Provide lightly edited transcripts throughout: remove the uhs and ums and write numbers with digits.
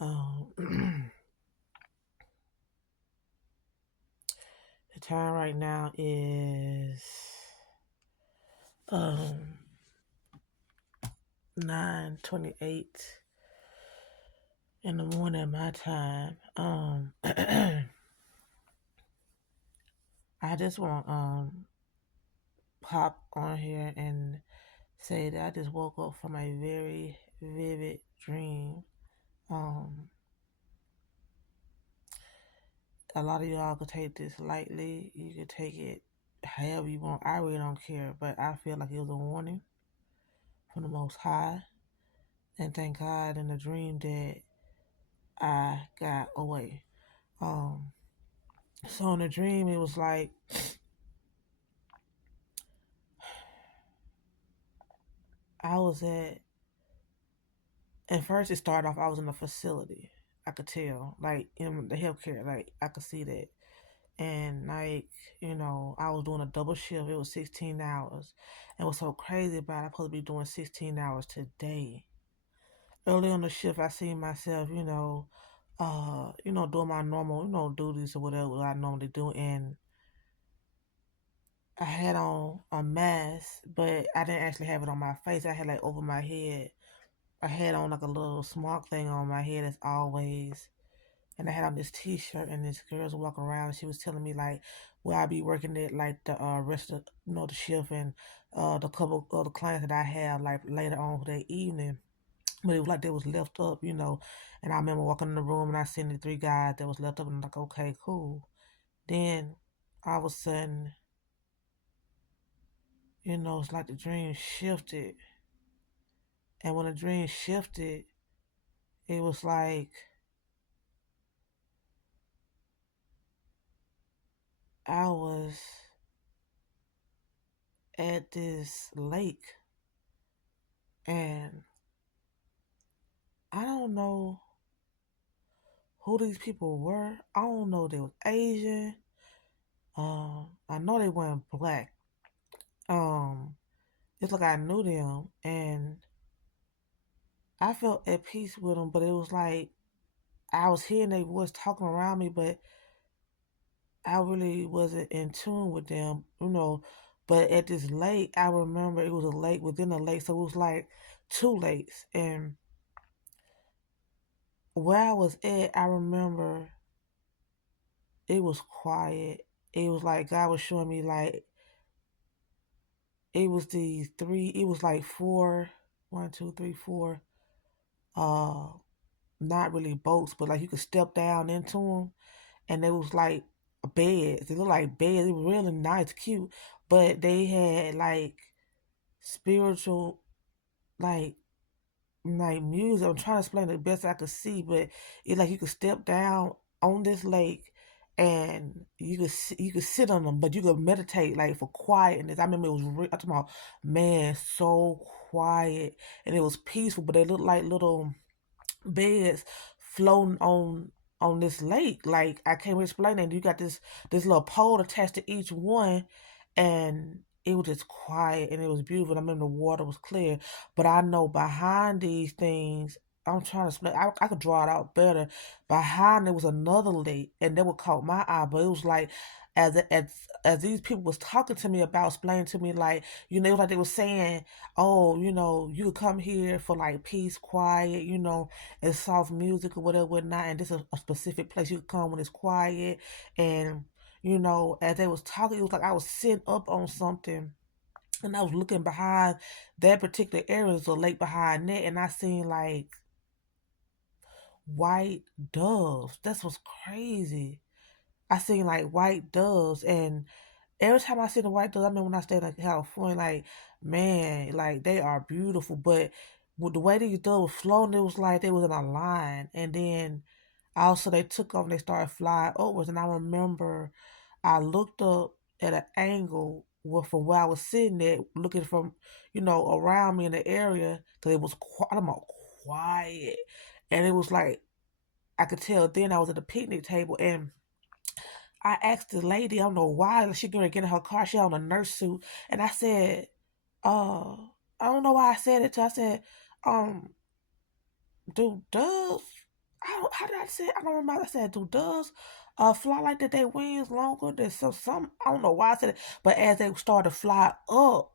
The time right now is um 9:28 in the morning my time. I just want pop on here and say that I just woke up from a very vivid dream. Um a lot of y'all could take this lightly. You could take it however you want. I really don't care, but I feel like it was a warning from the Most High. And thank God in the dream that I got away. Um, so in the dream, it was like I was at first it started off, I was in a facility. I could tell, like in the healthcare, like I could see that. And like, I was doing a double shift. It was 16 hours. And what's so crazy about it, I'm supposed to be doing 16 hours today. Early on the shift, I seen myself, doing my normal, duties or whatever I normally do. And I had on a mask, but I didn't actually have it on my face. I had like over my head. I had on like a little smock thing on my head as always. And I had on this t-shirt and this girl's walking around and she was telling me like where I be working at like the rest of the shift and the couple of the clients that I had like later on for that evening. But it was like they was left up. And I remember walking in the room and I seen the three guys that was left up and I'm like, okay, cool. Then all of a sudden, it's like the dream shifted. And when the dream shifted, it was like I was at this lake and I don't know who these people were. I don't know if they was Asian. I know they weren't black. Um, it's like I knew them and I felt at peace with them, but it was like I was hearing their voice talking around me, but I really wasn't in tune with them. But at this lake, I remember it was a lake within a lake, so it was like two lakes. And where I was at, I remember it was quiet. It was like God was showing me like it was these three. It was like four, one, two, three, four. Uh, not really boats, but like you could step down into them, and they was like beds. They looked like beds. They were really nice, cute, but they had like spiritual, like music. I'm trying to explain it the best I could see, but it's like you could step down on this lake and you could sit on them, but you could meditate like for quietness. I remember it was I'm talking about, man, so quiet and it was peaceful, but they looked like little beds floating on this lake. Like I can't explain it. You got this little pole attached to each one, and it was just quiet and it was beautiful. I remember the water was clear, but I know behind these things. I'm trying to explain. I could draw it out better. Behind there was another lake, and that would caught my eye. But it was like, as these people was talking to me about, explaining to me like, it was like they were saying, oh, you could come here for like peace, quiet, and soft music or whatever, whatnot. And this is a specific place you can come when it's quiet. And as they was talking, it was like I was sitting up on something. And I was looking behind that particular area, there's a lake behind that, and I seen like white doves. That's what's crazy. I seen like white doves, and every time I see the white doves, I mean when I stayed in California, like man, like they are beautiful. But with the way these doves were floating, it was like they was in a line, and then also they took off and they started flying upwards. And I remember I looked up at an angle from where I was sitting at, looking from around me in the area because it was quiet, and it was like I could tell then I was at the picnic table and I asked the lady, I don't know why, she gonna get in her car, she had on a nurse suit, and I said, uh, I don't know why I said it to her. I said, um, do doves how did I say? I don't remember. I said, do doves fly like that? Their wings longer than some. I don't know why I said it, but as they started to fly up,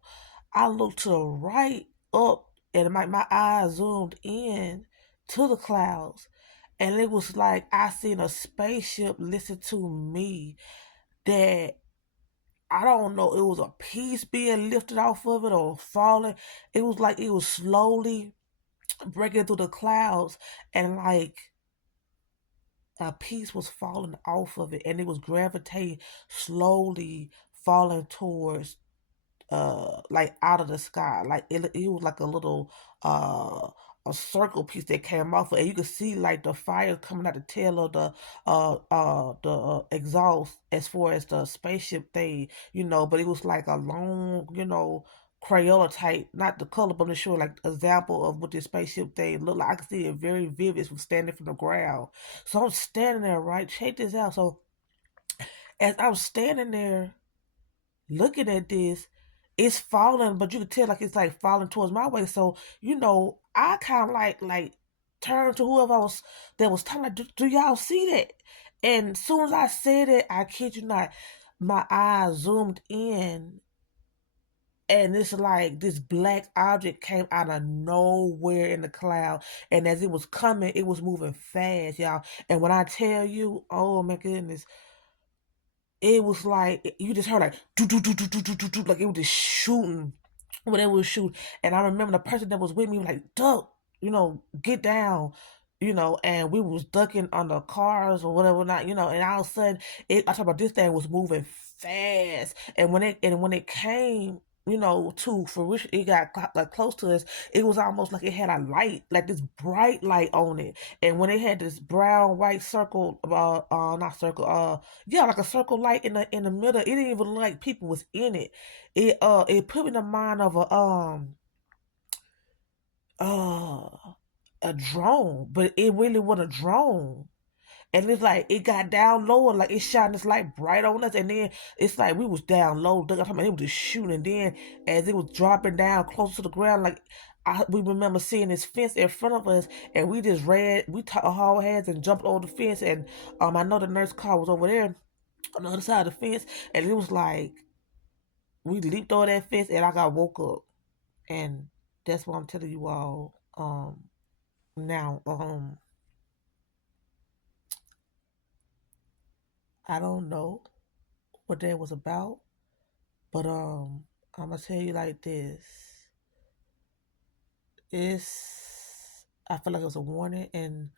I looked to the right up, and my eyes zoomed in to the clouds, and it was like I seen a spaceship listen to me. That I don't know. It was a piece being lifted off of it or falling. It was like it was slowly breaking through the clouds, and like a piece was falling off of it, and it was gravitating slowly, falling towards like out of the sky. Like it was like a little a circle piece that came off of it. And you could see like the fire coming out the tail of the exhaust as far as the spaceship thing, but it was like a long, Crayola type, not the color, but I'm sure like example of what this spaceship thing looked like. I could see it very vivid from standing from the ground. So I'm standing there, right? Check this out. So as I'm standing there looking at this, it's falling, but you can tell like it's like falling towards my way. So, I kind of like turned to whoever was talking like, do y'all see that? And as soon as I said it, I kid you not, my eyes zoomed in, and it's like this black object came out of nowhere in the cloud. And as it was coming, it was moving fast, y'all. And when I tell you, oh my goodness, it was like you just heard like do do do do do do do do, like it was just shooting when it was shooting. And I remember the person that was with me was like, duck, get down, and we was ducking under cars or whatever not, and all of a sudden I talk about this thing was moving fast. And when it came, to fruition, it got like close to us. It was almost like it had a light, like this bright light on it. And when it had this brown white circle, not circle, yeah, like a circle light in the middle, it didn't even look like people was in it. It put me in the mind of uh a drone, but it really wasn't a drone. And it's like it got down low and like it shot this light bright on us, and then it's like we was down low, it was just shooting. And then as it was dropping down closer to the ground, like we remember seeing this fence in front of us, and we just ran, we took our whole heads and jumped over the fence. And I know the nurse car was over there on the other side of the fence, and it was like we leaped over that fence, and I got woke up. And that's what I'm telling you all now. I don't know what that was about, but I'm gonna tell you like this. I feel like it was a warning, and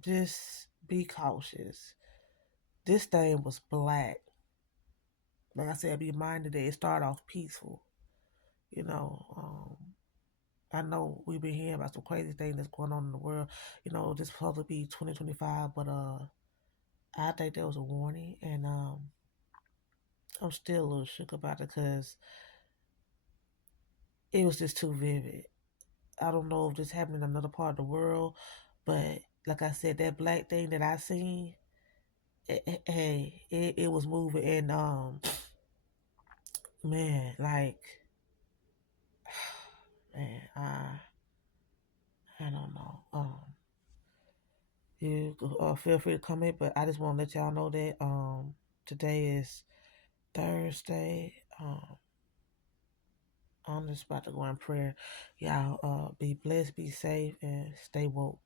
just be cautious. This thing was black. Like I said, be minded that it started off peaceful. You know, I know we've been hearing about some crazy things that's going on in the world. This supposed to be 2025, but I think that was a warning, and I'm still a little shook about it because it was just too vivid. I don't know if this happened in another part of the world, but like I said, that black thing that I seen, it was moving. And man, like, man, I don't know. You feel free to comment, but I just want to let y'all know that today is Thursday. I'm just about to go in prayer. Y'all be blessed, be safe, and stay woke.